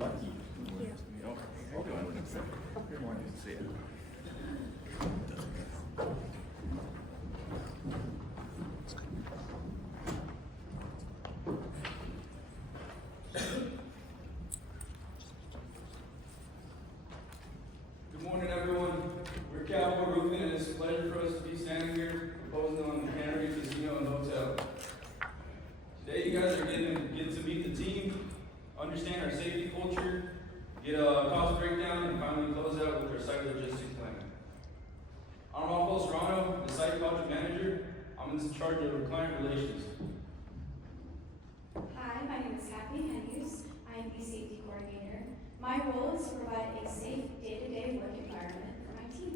lucky. Good morning. See you. Good morning, everyone. We're Cowboy Roofing, and it's a pleasure for us to be standing here proposing on the Cannery Casino and Hotel. Today, you guys are getting to meet the team, understand our safety culture, get a cost breakdown, and finally close out with our site logistics plan. I'm Rafael Serrano, the site project manager. I'm in charge of client relations. Hi, my name is Kathleen Hennies. I am the safety coordinator. My role is to provide a safe day-to-day work environment for my team.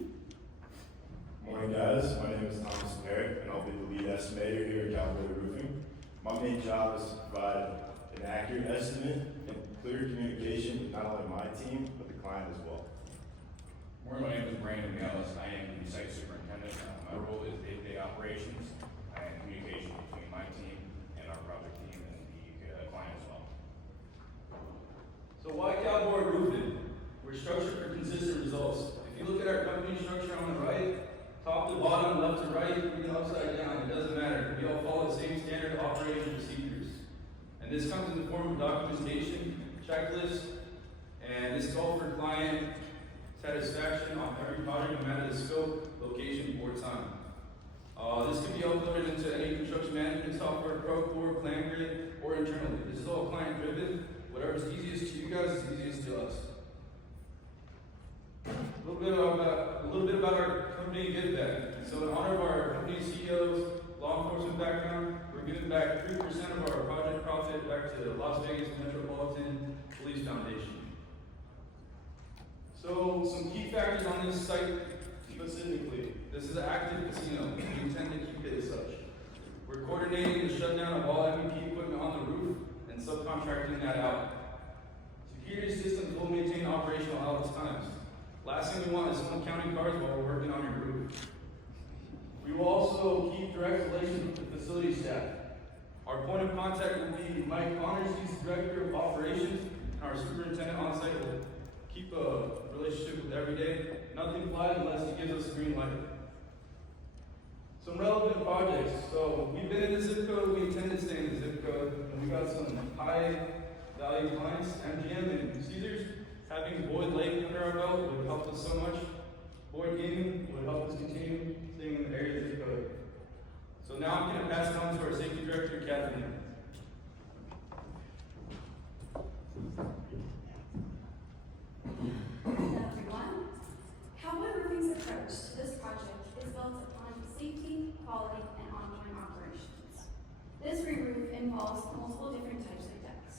Morning, guys. My name is Thomas Merritt, and I'll be the lead estimator here at Cowboy Roofing. My main job is to provide an accurate estimate and clear communication with not only my team, but the client as well. Morning, my name is Brandon Ellis. I am the site superintendent. My role is day-to-day operations and communication between my team and our project team and the client as well. So why Cowboy Roofing? We're structured for consistent results. If you look at our company structure on the right, top to bottom, left to right, even upside down, it doesn't matter. We all follow the same standard operating procedures. And this comes in the form of documentation, checklist, and this is all for client satisfaction on every project, no matter the scope, location, or time. This can be uploaded into any construction management software, Procore, PlanGrid, or internally. This is all client driven. Whatever's easiest to you guys is easiest to us. A little bit about our company Give Back. So in honor of our company CEO's law enforcement background, we're giving back 3% of our project profit back to the Las Vegas Metropolitan Police Foundation. So some key factors on this site specifically. This is an active casino. We intend to keep it as such. We're coordinating the shutdown of all MEP equipment on the roof and subcontracting that out. Security systems will maintain operational at all times. Last thing we want is someone counting cars while we're working on your roof. We will also keep direct relations with the facility staff. Our point of contact will be Mike Connors, he's the director of operations, and our superintendent on site will keep a relationship with every day. Nothing flies unless he gives us a green light. Some relevant projects. So we've been in the zip code, we intend to stay in the zip code, and we got some high value clients, MGM and Caesars. Having Boyd Lake under our belt would help us so much. Boyd Gaming would help us continue staying in the area of zip code. So now I'm going to pass it on to our safety director, Kathleen. Hello, everyone. Cowboy Roofing's approach to this project is built upon safety, quality, and ongoing operations. This re-roof involves multiple different types of decks.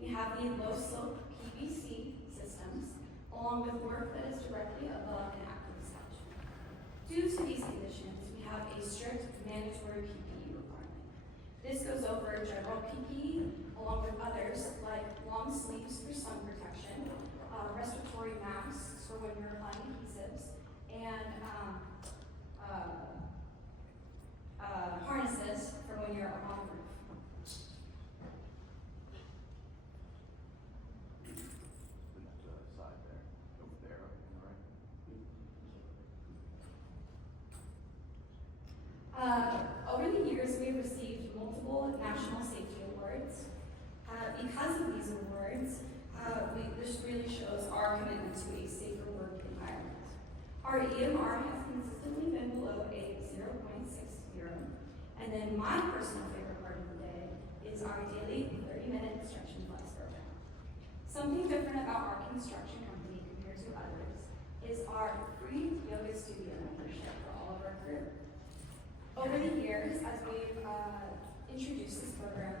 We have the low-slope PVC systems, along with work that is directly above an active section. Due to these conditions, we have a strict mandatory PPE requirement. This goes over general PPE, along with others like long sleeves for sun protection, respiratory masks for when you're applying adhesives, and harnesses for when you're on the roof. Side there, over there, on the right. Over the years, we have received multiple national safety awards. Because of these awards, this really shows our commitment to a safer work environment. Our EMR has consistently been below a 0.60, and then my personal favorite part of the day is our daily 30-minute construction flex program. Something different about our construction company compared to others is our free yoga studio membership for all of our crew. Over the years, as we've introduced this program,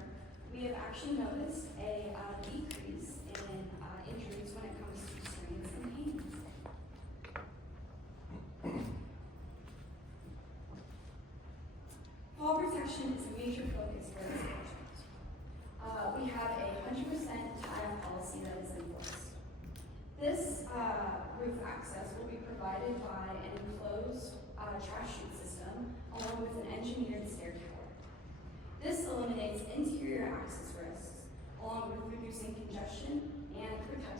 we have actually noticed a decrease in injuries when it comes to strains and pains. Fall protection is a major focus for this project. We have a 100% tile policy that is enforced. This roof access will be provided by an enclosed trash chute system along with an engineered stair tower. This eliminates interior access risks along with reducing congestion and protecting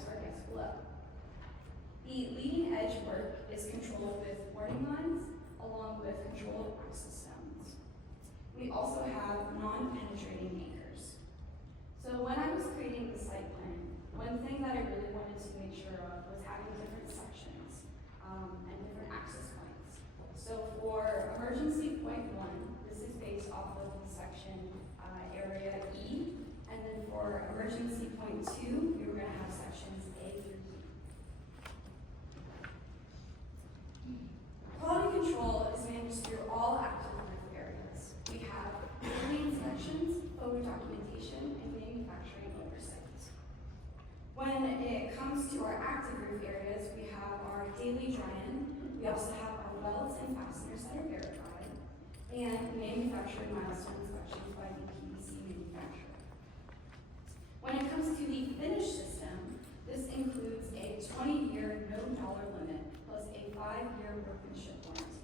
also have our welds and fasteners that are verified, and manufacturing milestone inspections by the PVC manufacturer. When it comes to the finished system, this includes a 20-year no-dollar limit plus a 5-year workmanship warranty.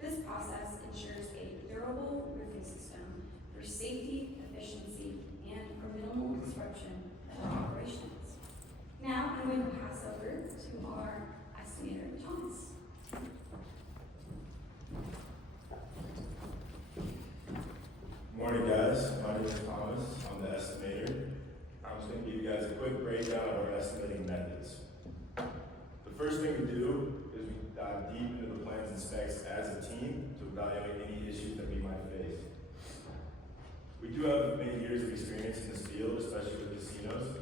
This process ensures a durable roofing system for safety, efficiency, and for minimal disruption of our operations. Now, I'm going to pass over to our estimator, Thomas. Morning, guys. My name is Thomas. I'm the estimator. I'm just going to give you guys a quick breakdown of our estimating methods. The first thing we do is we dive deep into the plans and specs as a team to evaluate any issues that we might face. We do have many years of experience in this field, especially with casinos,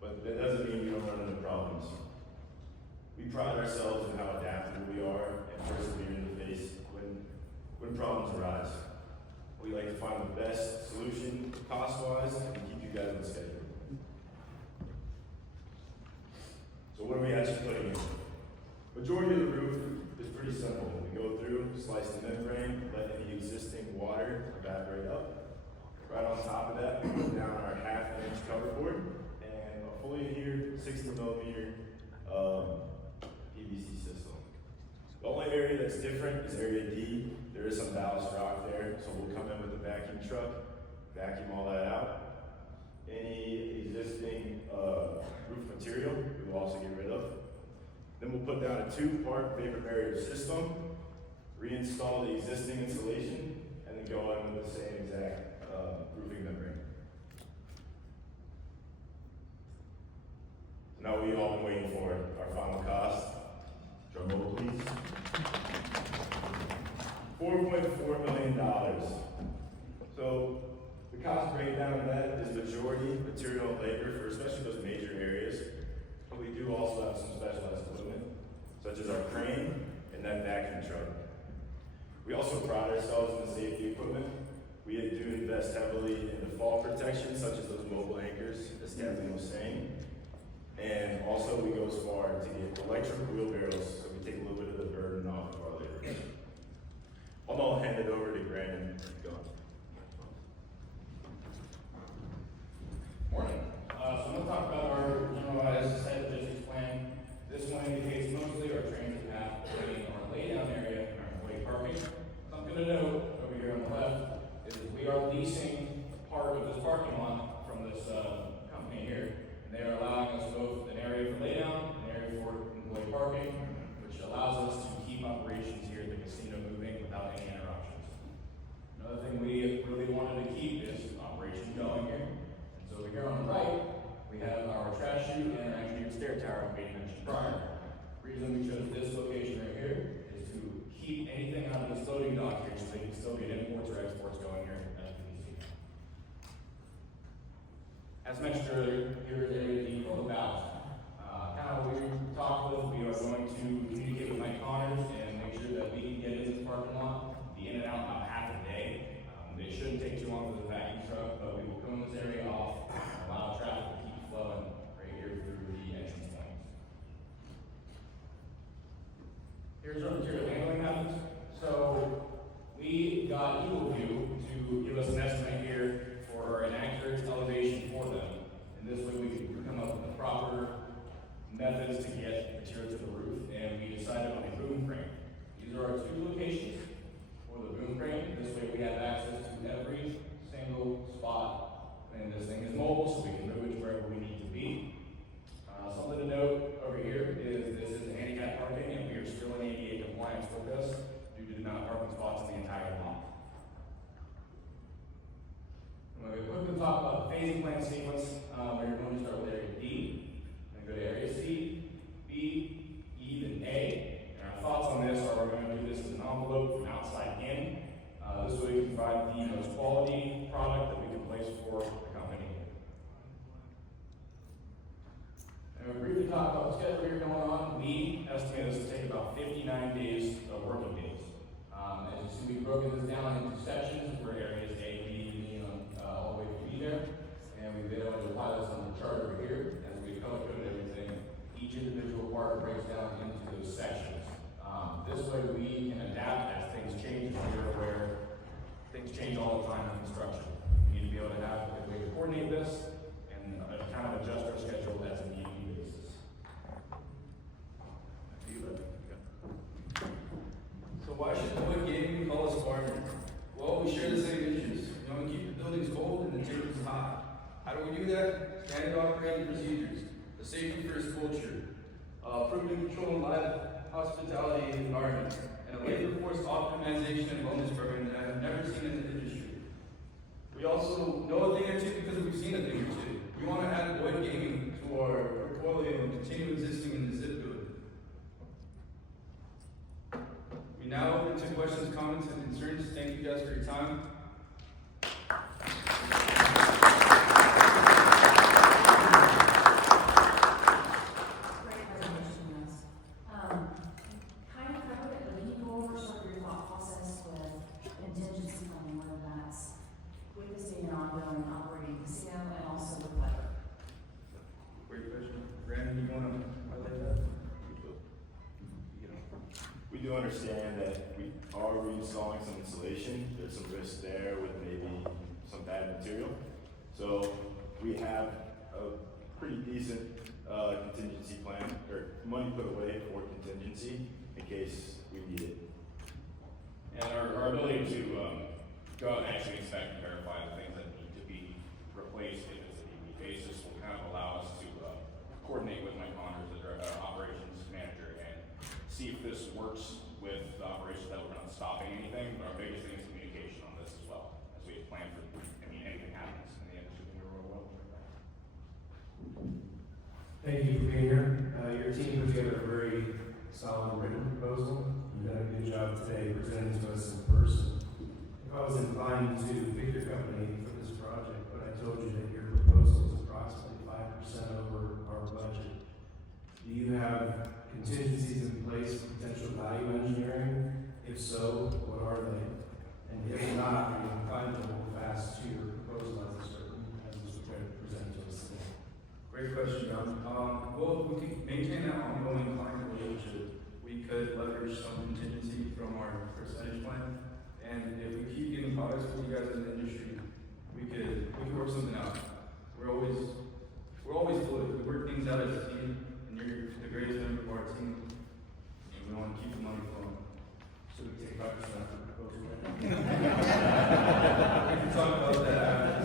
but that doesn't mean we don't run into problems. We pride ourselves in how adaptable we are and persevere in the face when problems arise. We like to find the best solution cost-wise and keep you guys on schedule. So what are we actually putting in? Majority of the roof is pretty simple. We go through, slice the membrane, let any existing water evaporate up. Right on top of that, we put down our 1/2-inch cover board and a fully adhered 60mm PVC system. The only area that's different is area D. There is some ballast rock there, so we'll come in with a vacuum truck, vacuum all that out. Any existing roof material, we will also get rid of. Then we'll put down a 2-part vapor barrier system, reinstall the existing insulation, and then go in with the same exact roofing membrane. So now we all been waiting for it. Our final cost. Drum roll, please. $4.4 million. So the cost breakdown of that is majority material and labor for especially those major areas. But we do also have some specialized equipment, such as our crane and that vacuum truck. We also pride ourselves in the safety equipment. We do invest heavily in the fall protection, such as those mobile anchors, as Kathleen was saying. And also we go as far to get electric wheelbarrows, so we take a little bit of the burden off of our labor. I'll hand it over to Brandon. Go on. Morning. So I'm going to talk about our generalized site logistics plan. This one indicates mostly our transit path between our laydown area and our employee parking. Something to note over here on the left is we are leasing part of this parking lot from this company here. And they are allowing us both an area for laydown and an area for employee parking, which allows us to keep operations here at the casino moving without any interruptions. Another thing we really wanted to keep is operation going here. And so over here on the right, we have our trash chute and our engineered stair tower we mentioned prior. The reason we chose this location right here is to keep anything out of this loading dock here so they can still get imports or exports going here as we can see. As mentioned earlier, here is area D for the ballast. Kind of what we talked with, we are going to communicate with Mike Connors and make sure that we can get in this parking lot, be in and out about half a day. It shouldn't take too long for the vacuum truck, but we will cone this area off and allow traffic to keep flowing right here through the entrance points. Here's our material handling methods. So we got Eagle View to give us an estimate here for an accurate elevation for them. And this way we can come up with the proper methods to get material to the roof, and we decided on a boom crane. These are our 2 locations for the boom crane. This way we have access to every single spot, and this thing is mobile, so we can move it to wherever we need to be. Something to note over here is this is handicap parking, and we are still in ADA compliance with this due to the amount of parking spots in the entire lot. I'm going to quickly talk about the phasing plan sequence. We're going to start with area D, and go to area C, B, E, then A. And our thoughts on this are we're going to do this as an envelope from outside in. This way we can provide the most quality product that we can place for the company. And we'll briefly talk about the schedule here going on. We estimate this to take about 59 days of working days. As you see, we've broken this down into sections where areas A, B, and E all the way to B there. And we've been able to apply this on the chart over here as we color coded everything. Each individual part breaks down into those sections. So why should Boyd Gaming call us a partner? Well, we share the same issues. We want to keep the buildings cold and the temperatures hot. How do we do that? Standard operating procedures, a safety first culture, proven control and live hospitality environment, and a labor force optimization and wellness program that I have never seen in the industry. We also know a thing or two because we've seen a thing or two. We want to add Boyd Gaming to our portfolio and continue existing in the zip code. We now open to questions, comments, and concerns. Thank you guys for your time. Great presentation, guys. Kind of covered it, but can you go over sort of your thought process with contingency planning, whether that's with this being an ongoing operating casino and also with weather? Great question. Brandon, you want to highlight that? We do understand that we are reinstalling some insulation. There's some risk there with maybe some bad material. So we have a pretty decent contingency plan, or money put away for contingency in case we need it. And our ability to go out and actually inspect and verify the things that need to be replaced if it's a need basis will kind of allow us to coordinate with Mike Connors, the operations manager, and see if this works with the operations, that we're not stopping anything. But our biggest thing is communication on this as well, as we plan for, anything happens in the industry in your world. Thank you for being here. Your team put together a very solid written proposal. You've done a good job today presenting to us in person. If I was inclined to pick your company for this project, but I told you that your proposal is approximately 5% over our budget, do you have contingencies in place for potential value engineering? If so, what are they? And if not, are you inclined to hold fast to your proposal as was presented to us today? Great question, John. Well, we could maintain that ongoing client relationship. We could leverage some contingency from our percentage plan. And if we keep getting products with you guys in the industry, we could work something out. We're always fluid. We work things out as a team, and you're the greatest member of our team. And we want to keep the money flowing. Should we take 5% for the proposal? We can talk about that after.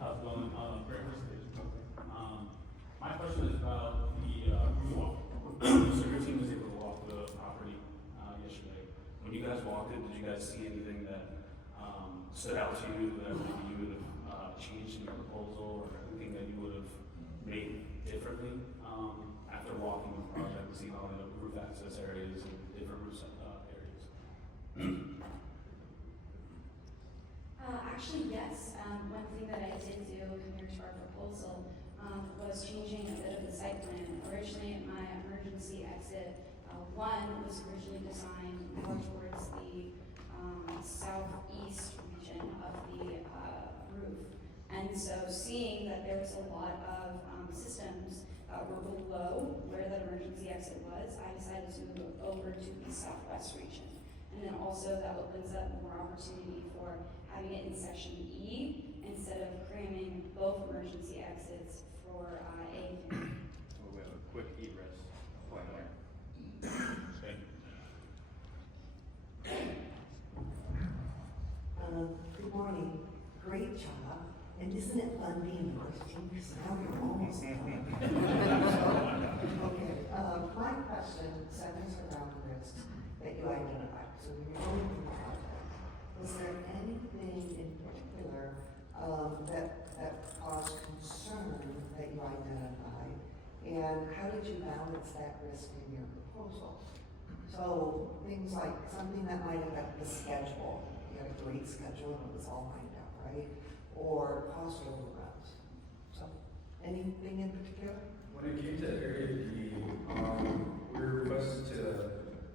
How's it going? Great presentation. My question is about the walk. So your team was able to walk the property yesterday. When you guys walked it, did you guys see anything that stood out to you that maybe you would have changed in your proposal, or anything that you would have made differently after walking the project and seeing all the roof access areas and different roof areas? Actually, yes. One thing that I did do compared to our proposal was changing a bit of the site plan. Originally, my emergency exit one was originally designed more towards the southeast region of the roof. And so seeing that there was a lot of systems that were below where that emergency exit was, I decided to move over to the southwest region. And then also that opens up more opportunity for having it in section E instead of cramming both emergency exits for A. We have a quick egress plan there. Thank you. Good morning. Great job. And isn't it fun being the first team? Now you're almost done. Okay, my question centers around the risk that you identified. So when you're going through the project, was there anything in particular that caused concern that you identified? And how did you balance that risk in your proposal? So things like something that might affect the schedule. You had a great schedule and it was all lined up, right? Or cost overruns. So anything in particular? When it came to Area D, we were requested to,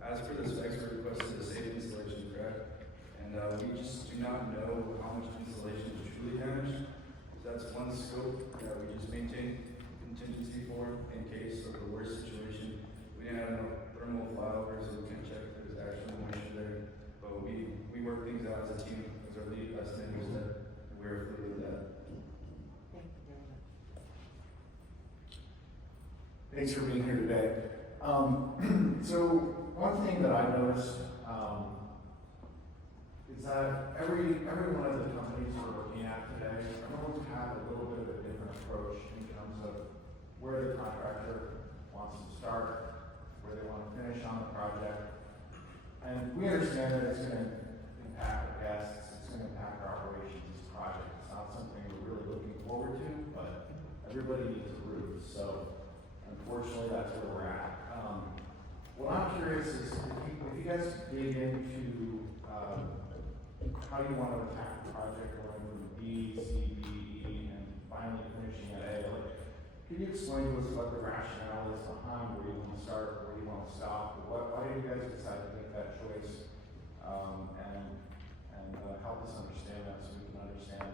as per the specs, we requested a safe installation crack. And we just do not know how much insulation is truly damaged. That's one scope that we just maintain contingency for in case of the worst situation. We didn't have enough thermal flyovers, so we can check if there's actual moisture there. But we work things out as a team, as our lead estimators, that we're fluid with that. Thank you very much. Thanks Thanks for being here today. So one thing that I noticed is that every one of the companies we're looking at today, everyone's had a little bit of a different approach in terms of where the contractor wants to start, where they want to finish on the project. And we understand that it's going to impact our guests, it's going to impact our operations, this project. It's not something we're really looking forward to, but everybody needs a roof. So unfortunately, that's where we're at. What I'm curious is if you guys dig into how you want to attack the project, going from B, C, D, E, and finally finishing at A. Like, can you explain to us what the rationale is behind where you want to start, where you want to stop? Why did you guys decide to make that choice? And help us understand that so we can understand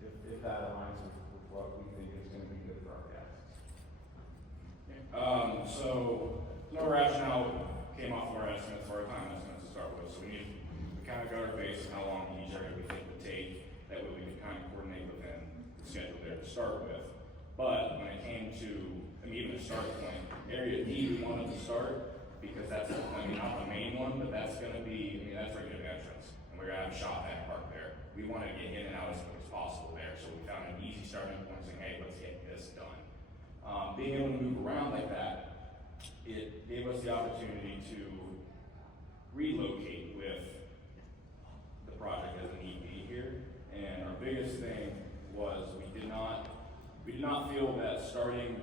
if that aligns with what we think is going to be good for our guests. So no rationale came off of our estimates, our time estimates to start with. So we kind of got our base of how long each area we think would take. That way we could kind of coordinate within the schedule there to start with. But when it came to, even the start point, area D we wanted to start because that's not the main one, but that's going to be, that's right near the entrance. And we're going to have a shop at park there. We wanted to get in and out as quick as possible there. So we found an easy starting point saying, hey, let's get this done. Being able to move around like that, it gave us the opportunity to relocate with the project as a need be here. And our biggest thing was we did not feel that starting,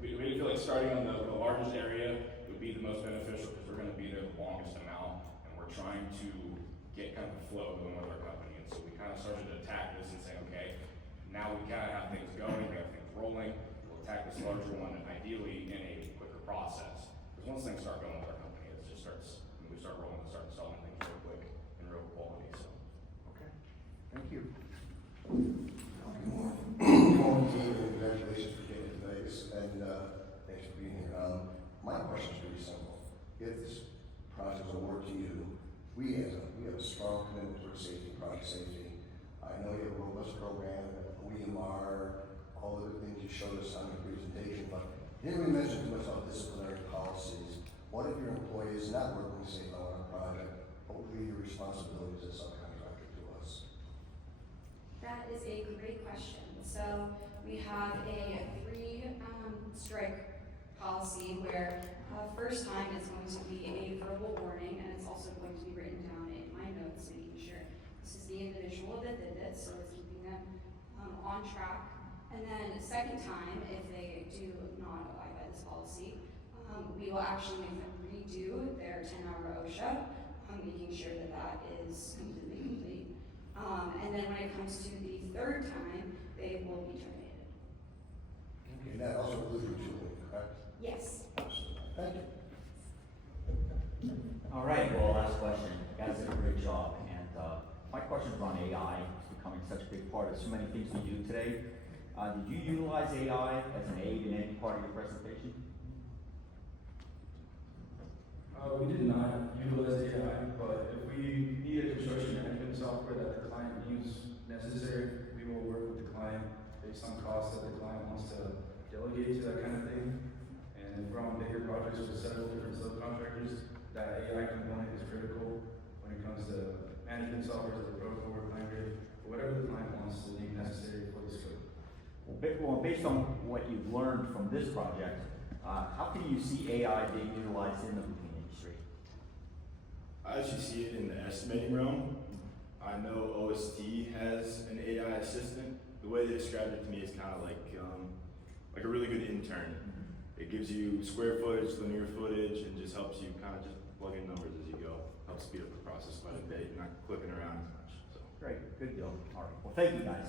we didn't feel like starting on the largest area would be the most beneficial because we're going to be there the longest amount, and we're trying to get kind of a flow going with our company. And so we kind of started to attack this and say, okay, now we kind of have things going, we have things rolling, we'll attack this larger one, and ideally in a quicker process. Because once things start going with our company, it just starts, when we start rolling, we start installing things real quick and real quality. So, Okay, thank you. Good morning, team, and congratulations for getting to Vegas, and thanks for being here. My question is pretty simple. If this project is awarded to you, we have a strong commitment towards safety, project safety. I know you have a robust program, OEMR, all the things you showed us on your presentation, but you didn't really mention too much about disciplinary policies. What if your employee is not working safe on a project? What would be your responsibilities as a subcontractor to us? That is a great question. So we have a three-strike policy where first time is going to be a verbal warning, and it's also going to be written down in my notes, making sure this is the individual that did this, so it's keeping them on track. And then the second time, if they do not abide by this policy, we will actually make them redo their 10-hour OSHA, making sure that that is completely complete. And then when it comes to the third time, they will be terminated. Okay, that also includes refueling, correct? Yes. Absolutely. Thank you. All right, well, last question. You guys did a great job, and my question is on AI. It's becoming such a big part of so many things we do today. Did you utilize AI as an aid in any part of your presentation? we did not utilize AI, but if we need a construction management software that the client deems necessary, we will work with the client based on costs that the client wants to delegate to that kind of thing. And if we're on bigger projects with several different subcontractors, that AI component is critical when it comes to management software, the protocol or client rate, whatever the client wants to deem necessary for the scope. Well, based on what you've learned from this project, how can you see AI being utilized in the roofing industry? I actually see it in the estimating realm. I know OST has an AI assistant. The way they described it to me is kind of like a really good intern. It gives you square footage, linear footage, and just helps you kind of just plug in numbers as you go. Helps speed up the process quite a bit. You're not clicking around as much. So. Great, good deal. All right, well, thank you guys.